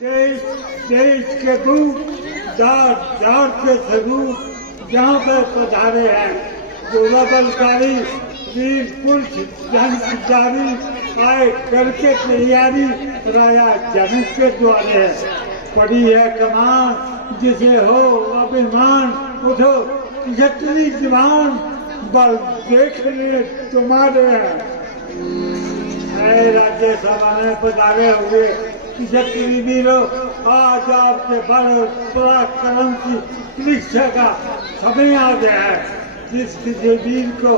देश देश के दूत जाट जाट के सबूत यहाँ पर पधारे हैं। जो रबलकारी वीर पुरुष जन जारी आए करके तैयारी राजा जनक के द्वारे है। पड़ी है कमान जिसे हो अभिमान, उठो क्षत्रिय जवान बल देखने तुम्हारे हैं। राज्य सभा में पधारे हुए क्षत्रिय वीरों, आज आपके बड़े पराक्रम की परीक्षा का समय आ गया है। जिस किसी वीर को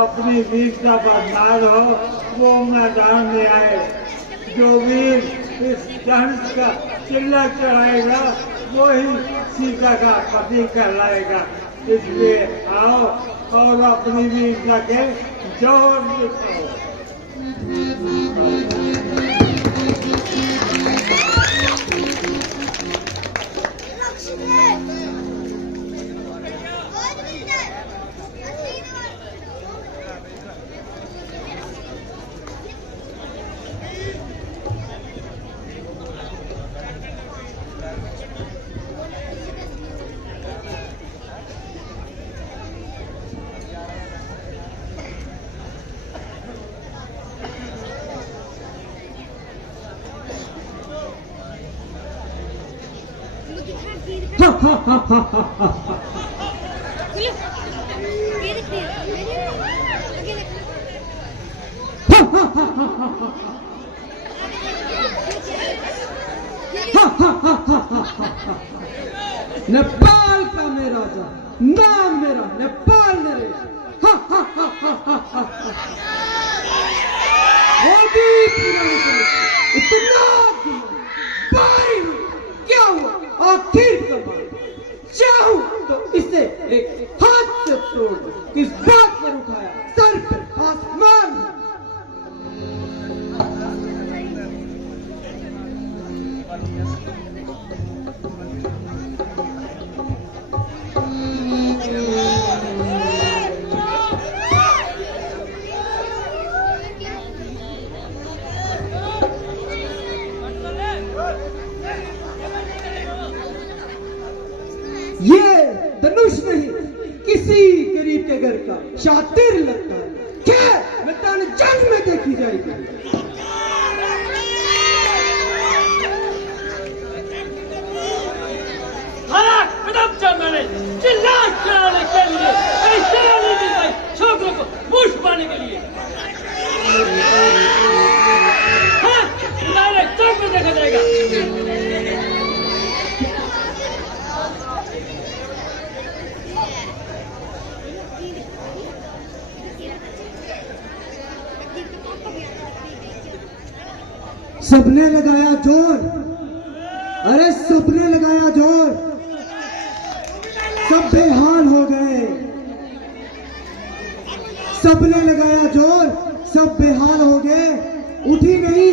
अपनी वीरता पर नाज हो वो मैदान में आए। जो वीर इस धनुष का चिल्ला चढ़ाएगा वो ही सीता का पति कहलाएगा। इसलिए आओ और अपनी वीरता के जोर दिखाओ। नेपाल का मेरा राजा, नाम मेरा नेपाल नरेश। इतना क्या हुआ? आखिर कमाल चाहूं तो इसे एक हाथ से तोड़ दूं। किस बात पर उठाया सर पर आसमान। ये धनुष नहीं किसी गरीब के घर का शातिर लगता है। क्या मैदान जंग में देखी जाएगी। चिल्ला चलाने के लिए छोकरों को मूछ पाने के लिए चौक में देखा जाएगा। सबने लगाया जोर, अरे सबने लगाया जोर, सब बेहाल हो गए। सबने लगाया जोर, सब बेहाल हो गए। उठी नहीं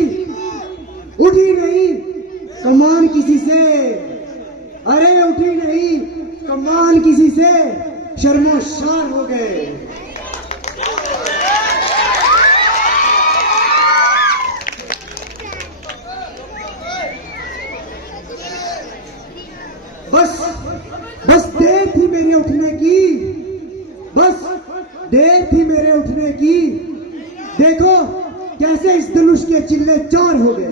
कमान किसी से, अरे उठी नहीं कमान किसी से, शर्मोशार हो गए। बस देर थी मेरे उठने की, बस देर थी मेरे उठने की। देखो कैसे इस धनुष के चिल्ले चार हो गए।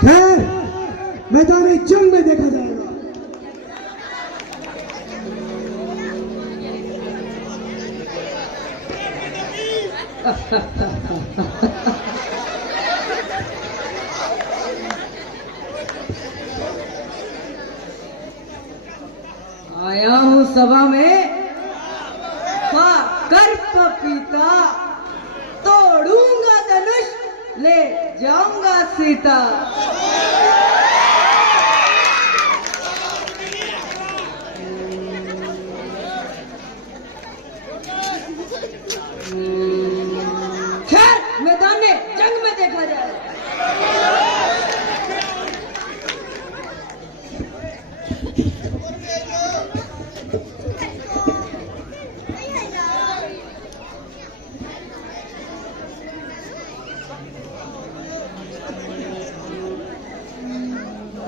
खैर मैदान जंग में देखा जाएगा। आया हूँ सभा में कर पपीता, तोड़ूंगा धनुष ले जाऊंगा सीता। मैदान में जंग में देखा जाए।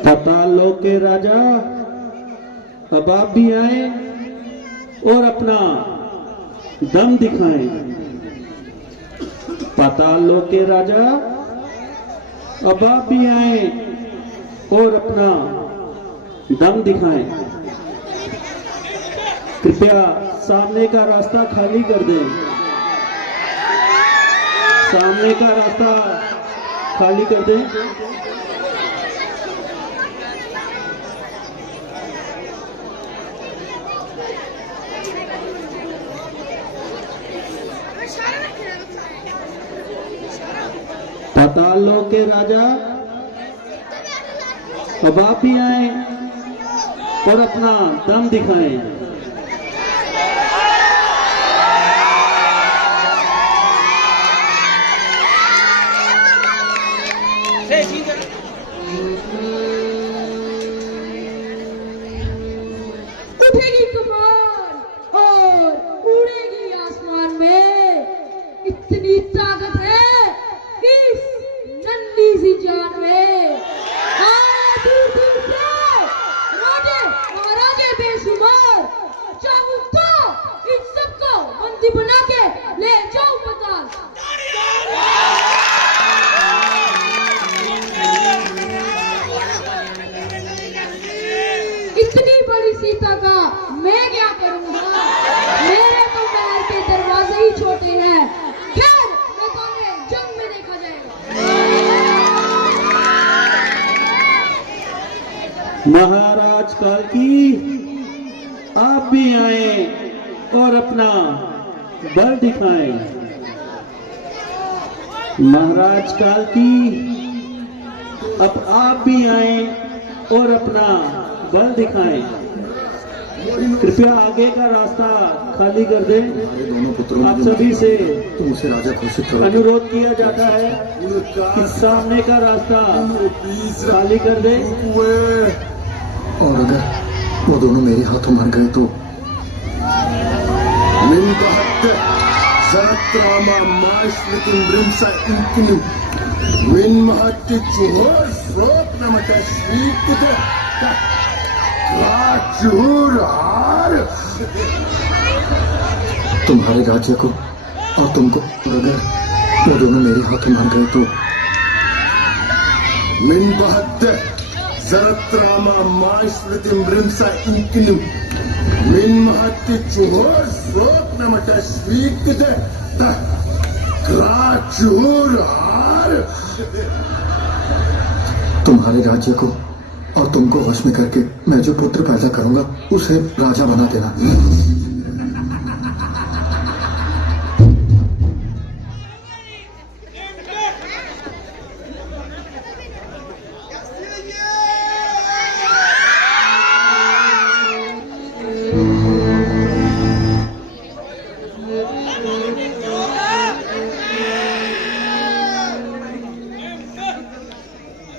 पाताल लोक के राजा अब आप भी आए और अपना दम दिखाएं। पाताल लोक के राजा अब आप भी आए और अपना दम दिखाएं। कृपया सामने का रास्ता खाली कर दें। सामने का रास्ता खाली कर दें। पाताल लोक के राजा अब आप भी आए और अपना दम दिखाएं। उठेगी कमान और उड़ेगी आसमान में। इतनी ताकत है इस नन्ही सी जान में। दूर दूर से राजे महाराजे बेशुमार, चाहूं तो इन सबको बंदी बना के ले जाऊं पाताल। इतनी बड़ी सीता का मैं क्या करूंगा? मेरे तो महल के दरवाजे ही छोटे हैं। खैर मैदान में जंग में देखा जाएगा। महाराज काल की आप भी आए और अपना बल दिखाएं। महाराज काल की अब आप भी आए और अपना बल दिखाएं। कृपया आगे का रास्ता खाली कर दें। दोनों पुत्रों आप सभी से तुम उसे राजा घोषित करो। अनुरोध किया जाता है कि सामने का रास्ता खाली कर दें। और अगर वो दोनों मेरे हाथों मर गए तो तुम्हारे राज्य को और तुमको, और अगर वो दोनों मेरे हाथों मर गए तो मिन बहत्ते Zaratrama Maislitim Brimsa Inkinum Min Mahati Chuhor Sop Namata Sweet Ta Krachur Har तुम्हारे राज्य को और तुमको वश में करके मैं जो पुत्र पैदा करूंगा उसे राजा बना देना।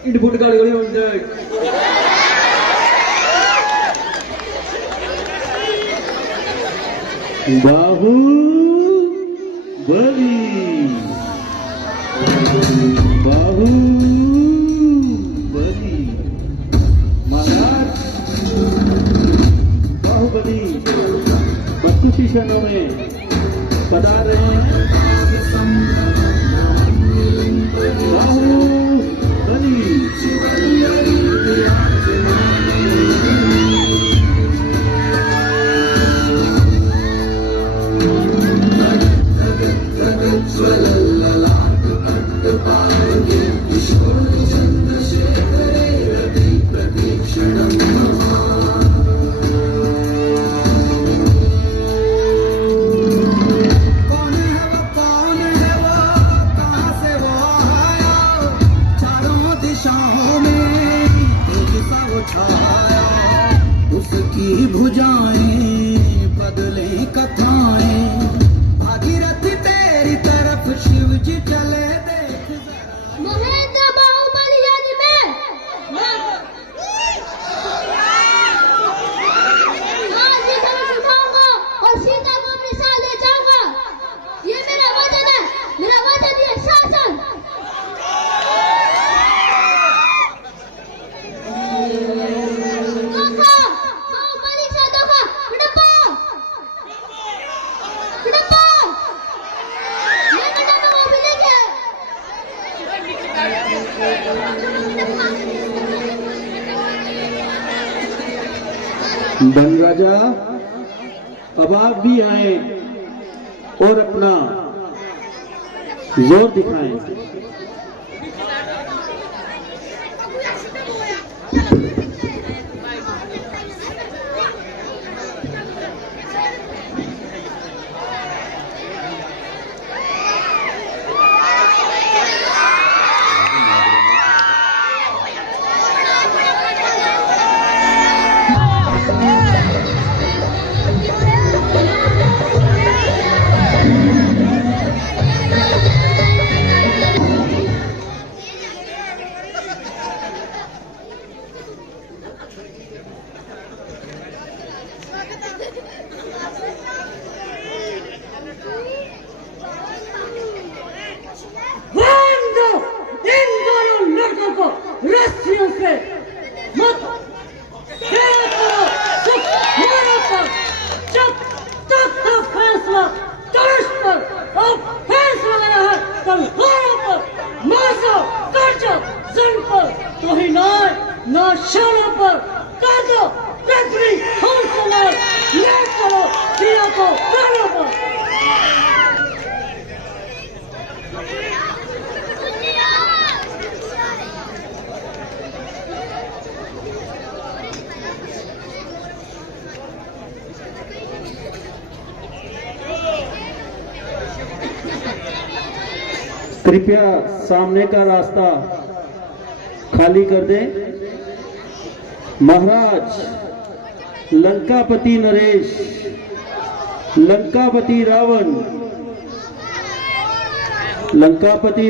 इटपुट കളികളി ഉണ്ട് बाहुबली बाहुबली महाराज बाहुबली बदकुशी क्षणों में पधार रहे हैं। बाहुबली बन राजा, अब आप भी आए और अपना जोर दिखाएं। रस्सियों से मत जब तक का फैसला तर्श पर और फैसला आया है तलवारों पर, मार्शो कर्जो जन पर, तो ही ना शानों पर कर दो पृथ्वी हौसला ले चलो प्रिया को प्राणों पर। कृपया सामने का रास्ता खाली कर दें। महाराज लंकापति नरेश, लंकापति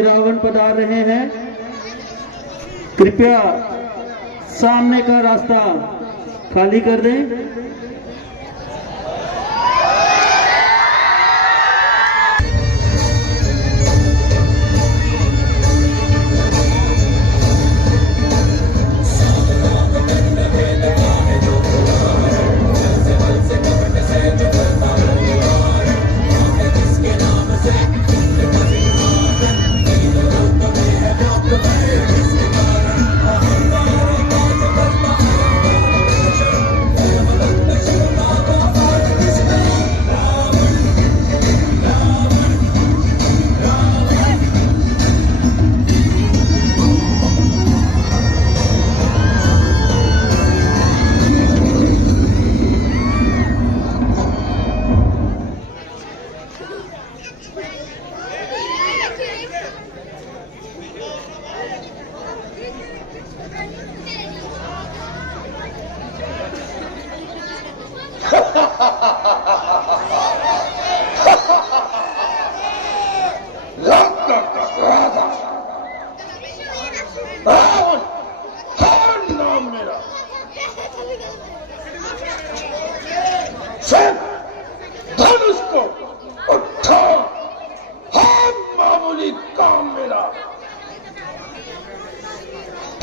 रावण पधार रहे हैं। कृपया सामने का रास्ता खाली कर दें। धनुष को उठा, हाँ मामूली काम मेरा।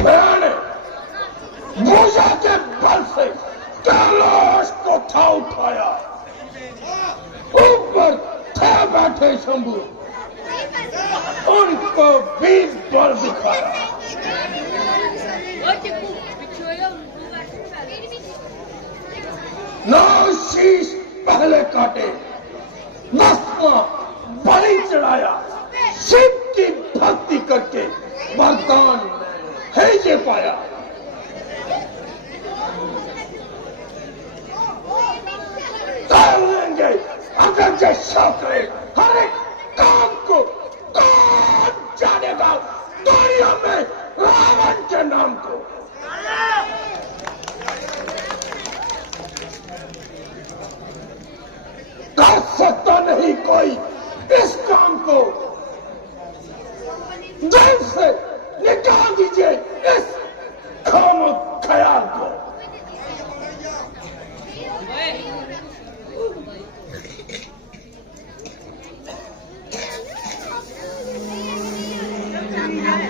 मैंने भूजा के बल से कैलाश को था उठाया, ऊपर थे बैठे शंभू, उनको 20 बल दिखाया। नौ शीश पहले काटे, 10वां बलि चढ़ाया, शिव की भक्ति करके वरदान है ये पाया। कर लेंगे अगर जे शौकरे हर एक काम को, कौन जानेगा दुनिया में रावण के नाम को। कर सकता नहीं कोई इस काम को, दिल से निकाल दीजिए इस खामोश ख्याल को।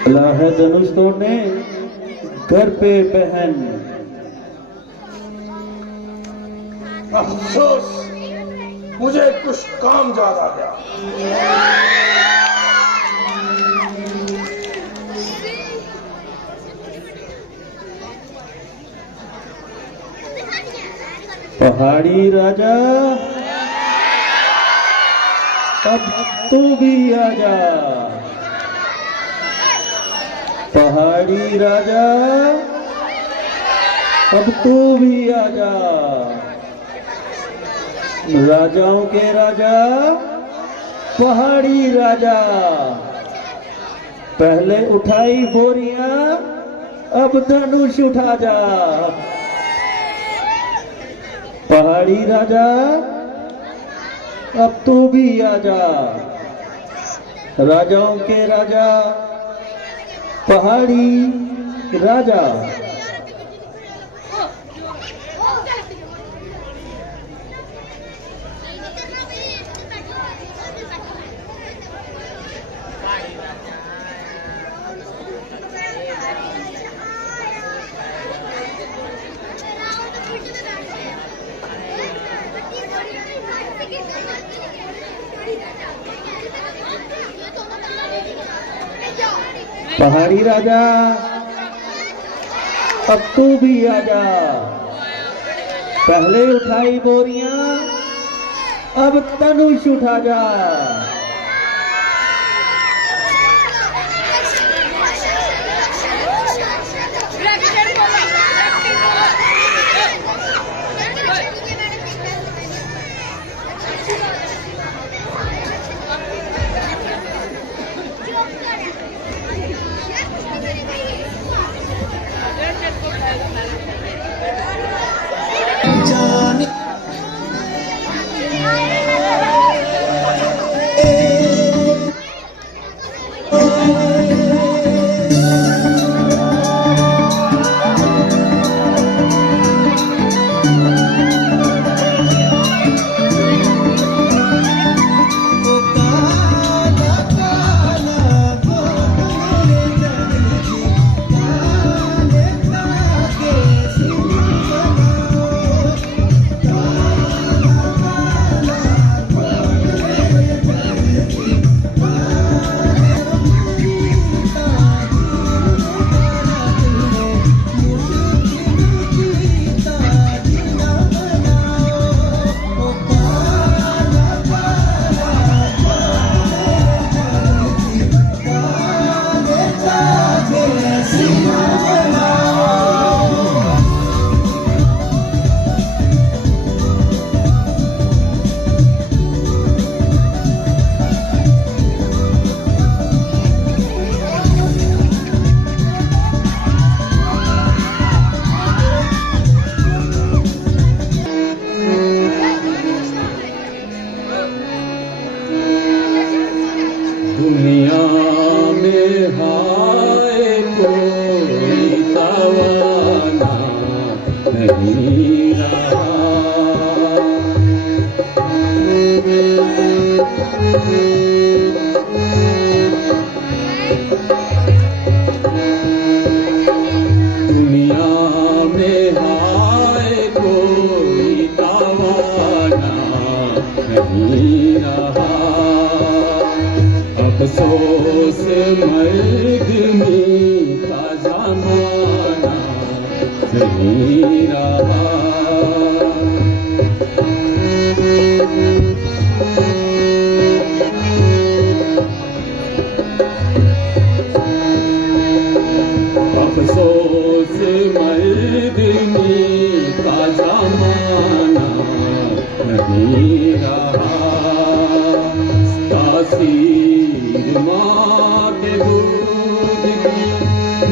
अल्लाह है धनुष तोड़ने घर पे बहन। अफसोस मुझे कुछ काम ज्यादा गया। पहाड़ी राजा अब तू भी आजा। पहाड़ी राजा अब तू भी आजा। राजाओं के राजा पहाड़ी राजा, पहले उठाई बोरियां अब धनुष उठा जा। पहाड़ी राजा अब तू भी आजा। राजाओं के राजा पहाड़ी राजा। पहाड़ी राजा अब तू भी आजा। पहले उठाई बोरियां अब धनुष उठा जा। दुनिया में हाय कोई तवाना नहीं रहा। दुनिया में हाय कोई तवाना नहीं रहा। अफसोस मर्द में का ज़माना नहीं रहा। अफसोस मर्द में का ज़माना नहीं रहा। तासीर माँ के दूध की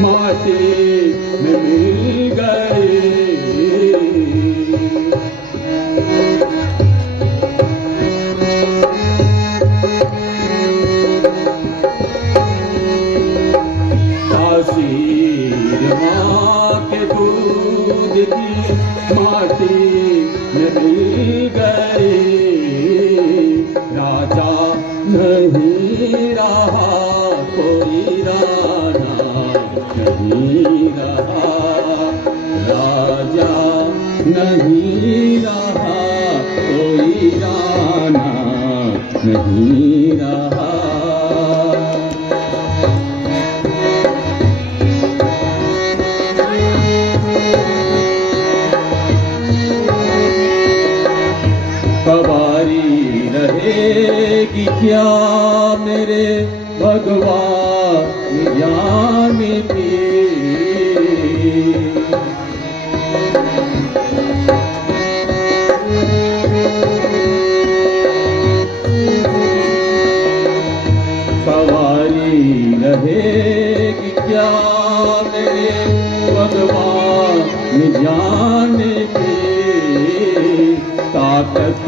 माटी में मिल गए। तासीर माँ के दूध की माटी में मिल गए। राजा नहीं रहा कोई राना नहीं रहा। राजा नहीं रहा कोई राना नहीं रहा। मेरे भगवान ज्ञान की। सवारी रहेगी क्या मेरे भगवान जान की। ताकत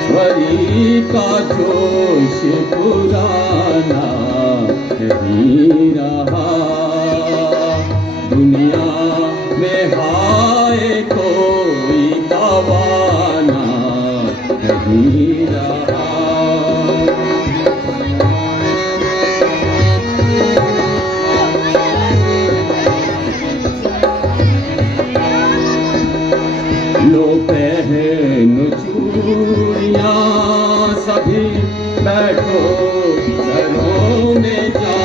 स्वरी का जोश पुराना नहीं रहा। दुनिया में हाय कोई दवाना नहीं रहा। लो पहनो चूड़ियां सभी बैठो घरों में जा।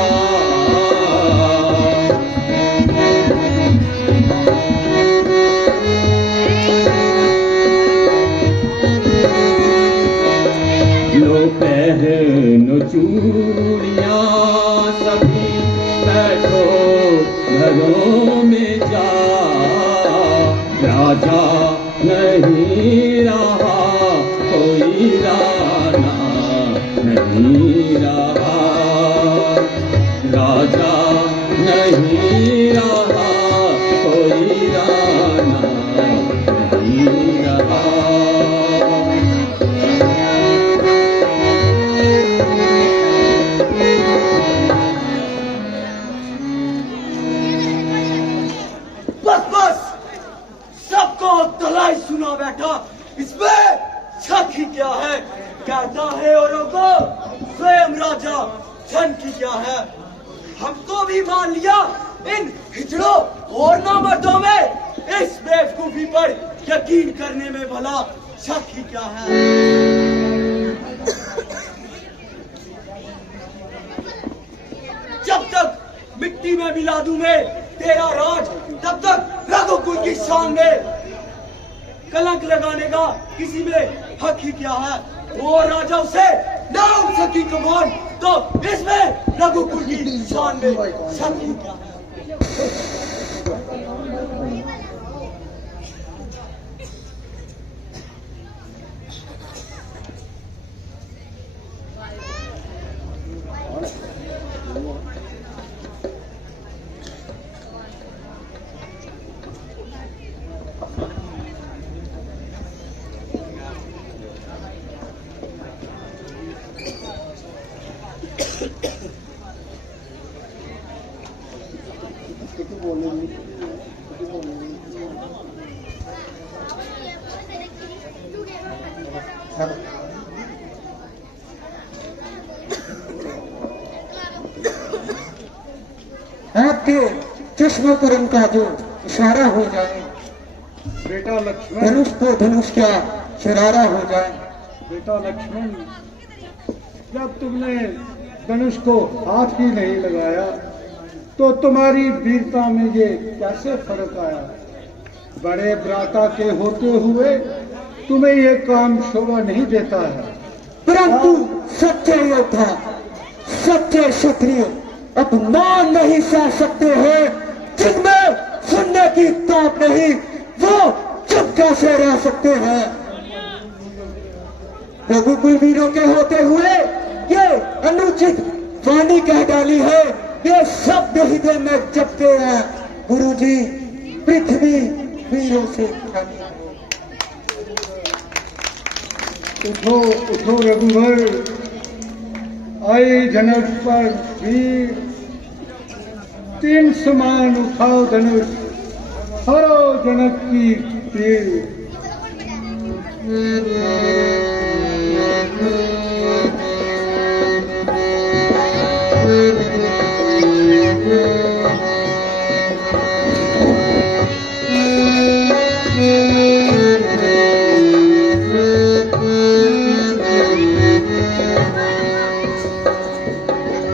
लो पहनो चूड़ियां सभी बैठो घरों में जा। राजा नहीं रहा कोई राना नहीं रहा। राजा नहीं रहा कोई राना नहीं रहा। बस बस सबको दलाई सुना बैठा। इसमें शक ही क्या है। कहता है औरों को स्वयं राजा धन की क्या है। हमको भी मान लिया इन हिजड़ों और नामर्दों में। इस बेवकूफी पर यकीन करने में भला शक ही क्या है। जब तक मिट्टी में मिला दूं मैं तेरा राज, तब तक रघुकुल की शान में कलंक लगाने का किसी में हक ही क्या है। वो राजा उसे ना उठ सकी कमान, तो इसमें रघुकुल की शान में शक ही क्या है। आपके चश्मे पर उनका जो इशारा हो जाए, बेटा लक्ष्मण, धनुष तो धनुष क्या शरारा हो जाए। बेटा लक्ष्मण, जब तुमने धनुष को हाथ ही नहीं लगाया तो तुम्हारी वीरता में ये कैसे फर्क आया। बड़े भ्राता के होते हुए तुम्हें ये काम शोभा नहीं देता है। परंतु सच्चे योद्धा, सच्चे क्षत्रिय अपमान नहीं सह सकते हैं। जिनमें सुनने की ताप नहीं, वो चुप कैसे रह सकते हैं। रघुकुल वीरों के होते हुए ये अनुचित वाणी कह डाली है। ये शब्द हृदय में जपते हैं। गुरुजी, पृथ्वी वीरों से खाली है। उठो उठो रघुवर, आए जनक पर वीर। तीन समान उठाओ धनुष, हरो जनक की पीर।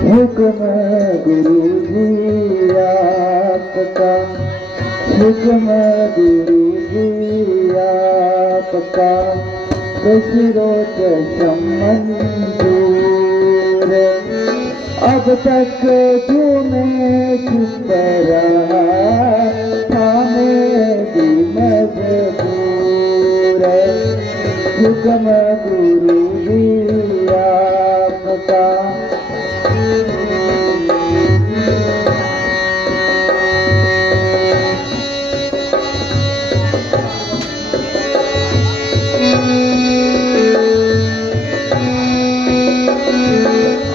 हुक्म गुरुजी आपका, हुक्म गुरुजी आपका, दशरथ संमंजूर। अब तक जो मैं चुप रहा था मैं भी मजबूर, हुक्म गुरु जी आपका।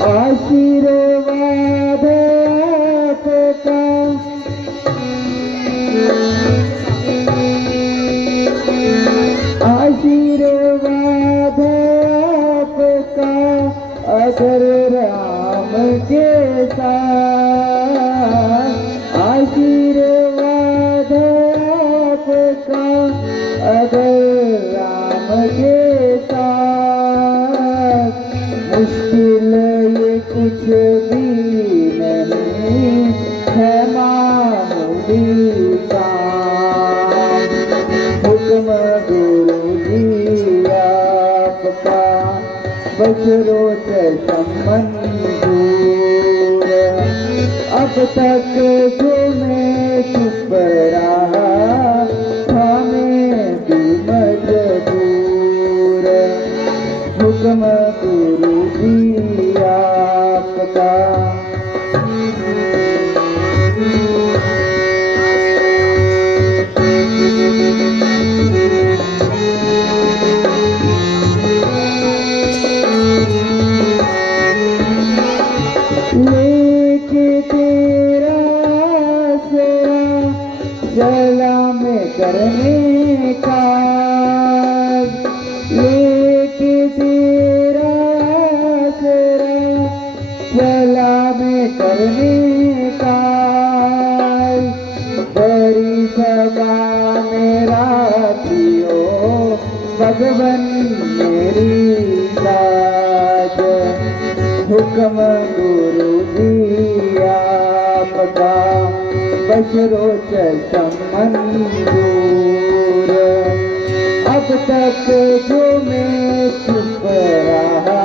आशीर्वाद आपका, आशीर्वाद आपका, अगर राम के साथ, आशीर्वाद आपका, अगर राम के साथ, मुश्किल ये कुछ भी नहीं है मामूली काम, हुक्म गुरु जी आपका, बस रोज मंजूर। अब तक जो मैं चुप रहा था मैं भी मजबूर, हुक्म गुरु जी आपका। लेके तेरा आसरा चला मैं करने का, लेके तेरा आसरा चला मैं करने का, बड़ी सभा मेरा थियो भगवन मेरी लाज, हुक्म गुरु जी आपका, बस रोज मंजूर। अब तक जो मैं चुप रहा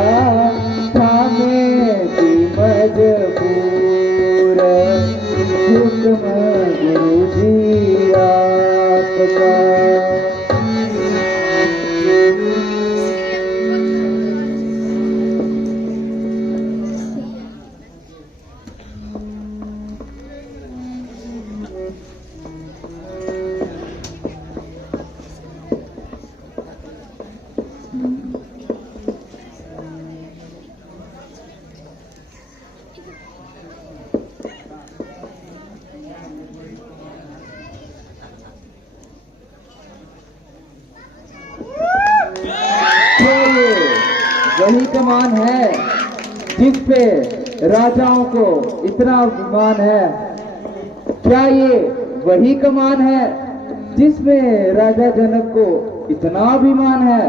था मैं भी मजबूर, हुक्म गुरु जी आपका। वही कमान है जिस पे राजाओं को इतना अभिमान है, क्या ये वही कमान है जिसमें राजा जनक को इतना अभिमान है?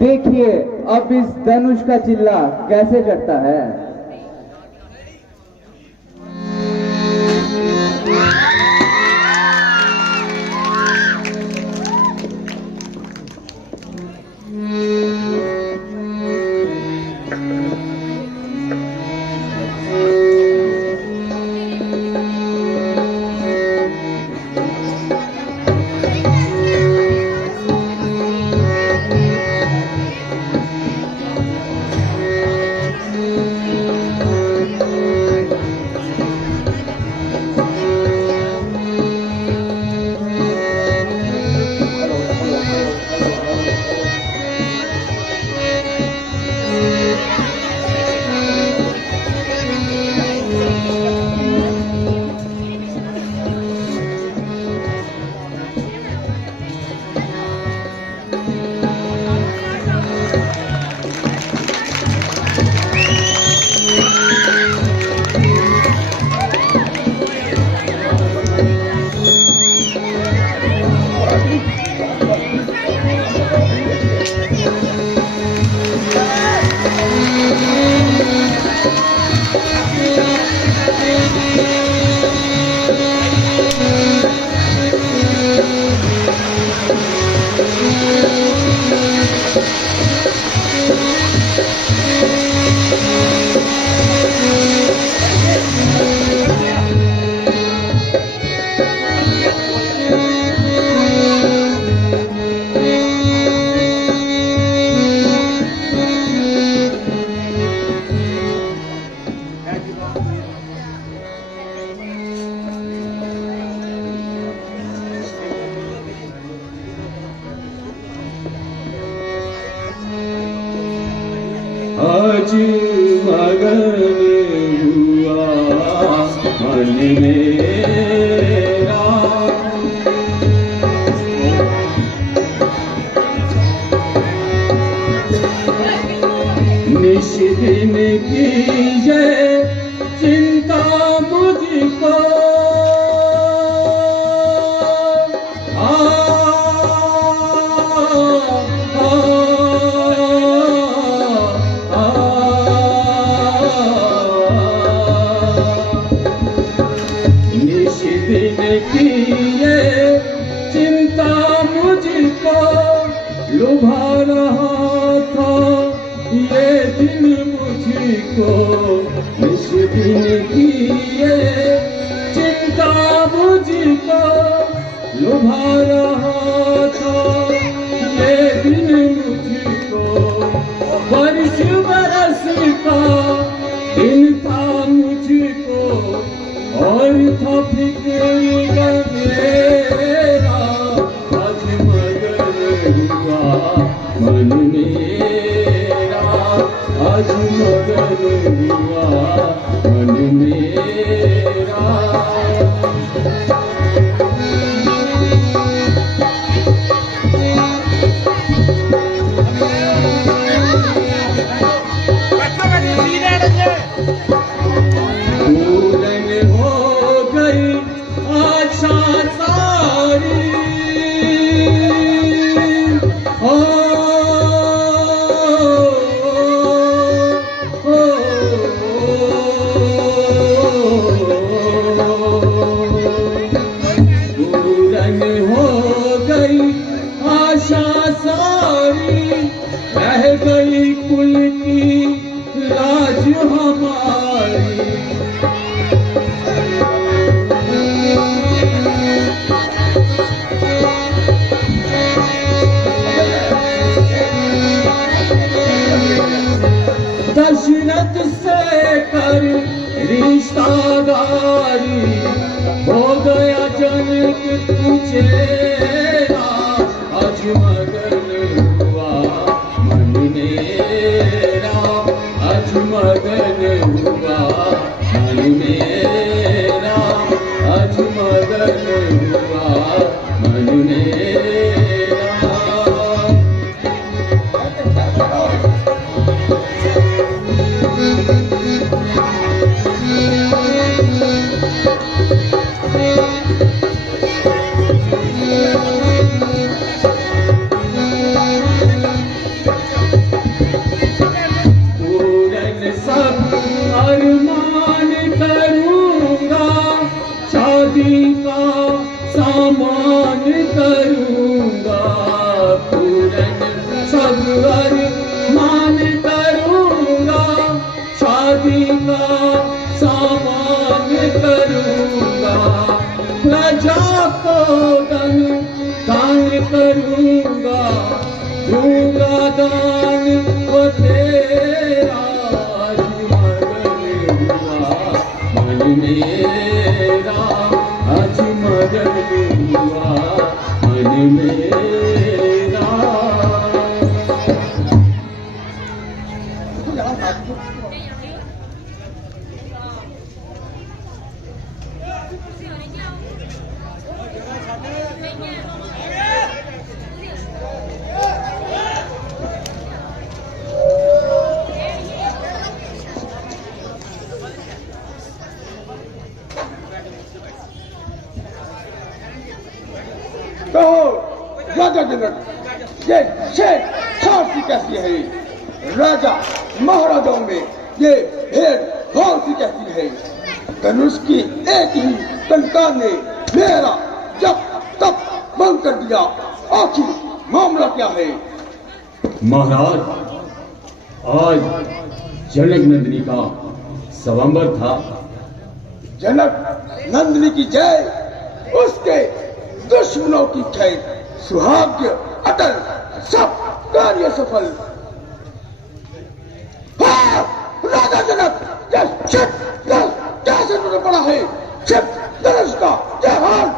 देखिए अब इस धनुष का चिल्ला कैसे करता है। ये चिंता मुझको दिन की ये चिंता मुझको लुभा रहा था, ये दिन मुझको इस दिन की ये चिंता मुझको लुभा रहा था, ये दिन मुझको वर्ष बरस का दिन था मुझको और था फिक्र मेरा, आज मगन हुआ मन मेरा, आज मगन हुआ मन मेरा। दशरथ से कर रिश्तादारी हो गया जनक तुझेरा, आज मगन हुआ मन मेरा, आज मगन हुआ मन मेरा, आज मगन हुआ मन मेरा। अरमान करूंगा, शादी का सामान करूंगा, पूरन सब अरमान करूंगा, शादी का सामान करूंगा, प्रजा को दान करूंगा, दूंगा दान वो तेरा, मेरा आज मगन हुआ मन मेरा। कहो राजा जनक, ये शेर खांसी कैसी है? राजा महाराजाओं में ये भेड़ भाव सी कैसी है? धनुष की एक ही टंकार ने मेरा जब तब बंद कर दिया, आखिर मामला क्या है? महाराज, आज जनक नंदिनी का स्वयंवर था। जनक नंदिनी की जय, उसके दुश्मनों की खैर, सुहाग्य अटल, सब कार्य सफल। हाँ, राजा जनक, कैसे तुमने पड़ा है? शिव धनुष का जय हाल,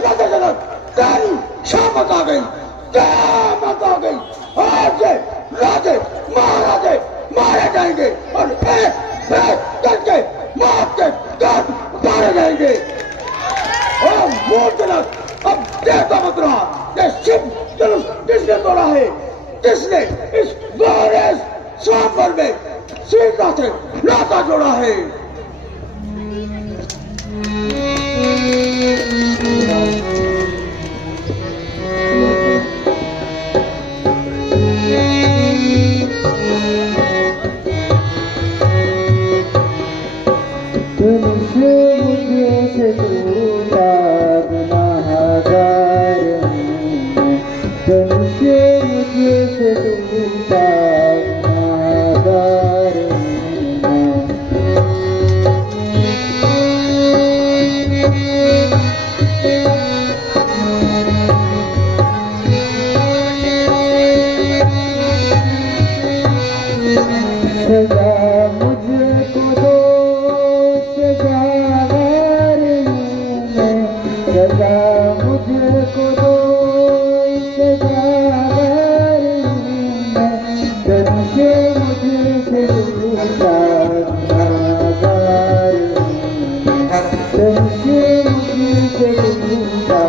राजा जनक, तेरी शामत आ गई, क़यामत आ गई। आज राजे महाराजे मारे जाएंगे और एक करके मौत के घाट उतारे जाएंगे। और मूर्ख जनक, अब देवता मुद्रा, ये शुभ धनुष किसने तोड़ा है? किसने इस बड़े स्वयंवर में सीता से नाता जोड़ा है? तुमसे मुझे से टूटा गुनाहगार हूँ, तुमसे मुझे से टूटा गुनाहगार हूँ। सजा मुझको दो, सजावार हूँ मैं, सजा मुझको दो, सजावार हूँ मैं। तुमसे मुझसे टूटा गुनाहगार हूँ मैं, तुमसे मुझसे टूटा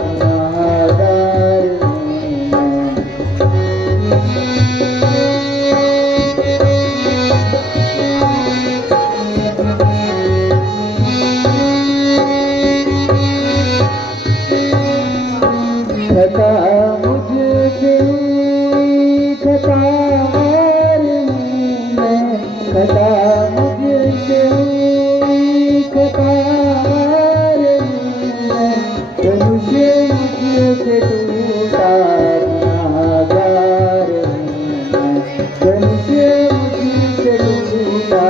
गुनाहगार हूँ मैं। खता मुझसे हुई खतावार हूँ मैं, खता मुझसे हुई खतावार हूँ मैं। तुमसे मुझसे टूटा गुनाहगार हूँ मैं, तुमसे मुझसे टूटा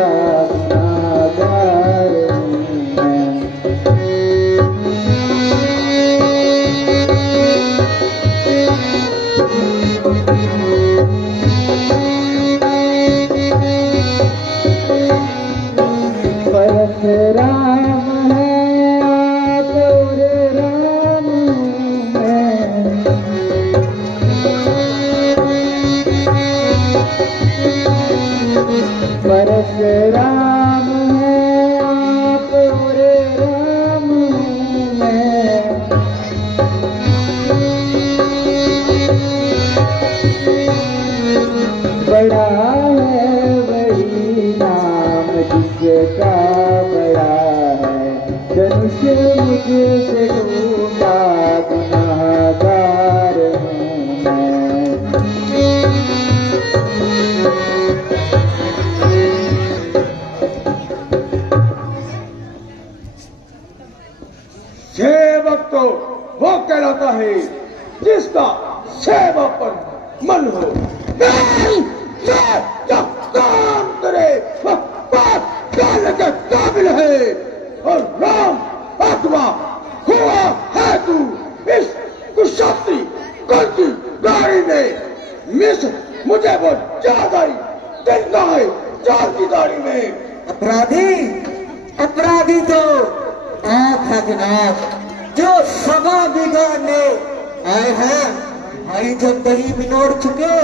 गुनाहगार हूँ मैं। परशुराम है आप और राम हूँ मैं, परशुराम है आप और राम हूँ मैं। बड़ा है वही नाम जिसका बड़ा है, धनुष मुझसे टूटा गुनाहगार हूँ मैं। सेवक तो वो कहलाता है जिसका सेवक पर मन हो। नहीं, ये जो काम करे वह बात डालने के काबिल है। और राम अथवा हुआ है तू इस कुशास्त्री गलती गाड़ी में मिस मुझे वो ज्यादा ही दिलता है चाल की गाड़ी में। अपराधी, अपराधी तो आप है जनाब, जो सभा बिगाड़ने आए हैं। हमारी जब दही बिनोड़ चुके,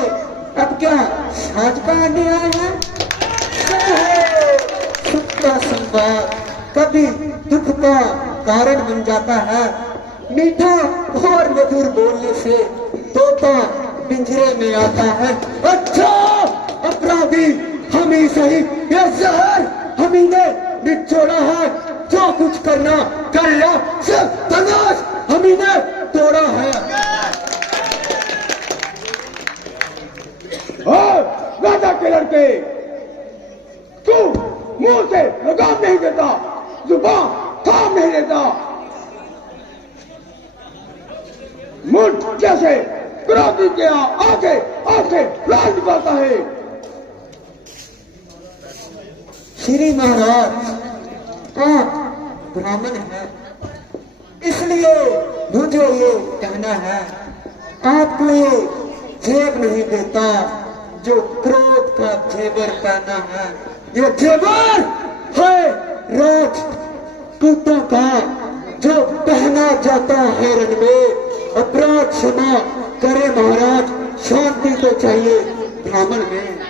अब क्या साज पाने आए हैं? सुख का संवाद कभी दुख का कारण बन जाता है। मीठा और मधुर बोलने से तोता पिंजरे में आता है। अच्छा अपराधी हम ही सही, ये जहर हम ही ने निचोड़ा है। जो कुछ करना कर लिया, सिर्फ तलाश हम ही ने तोड़ा है। और राजा के लड़के, तू मुंह से लगाम नहीं देता, जुबान थाम नहीं देता। मुंड जैसे क्रोधी के आगे आके प्राण निकालता है। श्री महाराज, आप ब्राह्मण हैं, इसलिए मुझे ये कहना है, आपको ये जेब नहीं देता जो क्रोध का जेवर पहना है। ये जेवर है राजपूतों का जो पहना जाता है रण में। अपराध क्षमा करे महाराज, शांति तो चाहिए ब्राह्मण में।